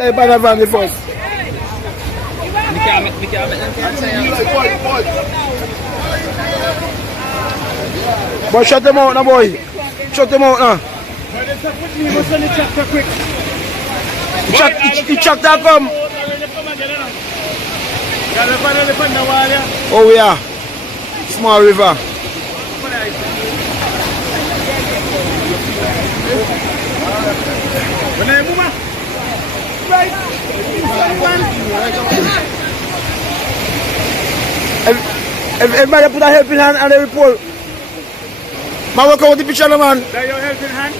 tell by the van the first. Boy, shut them out now, boy. Shut them out now. He chucked that come. Oh, we are. Small river. Everybody put a helping hand and they report. Man, work out the picture, man. That your helping hand?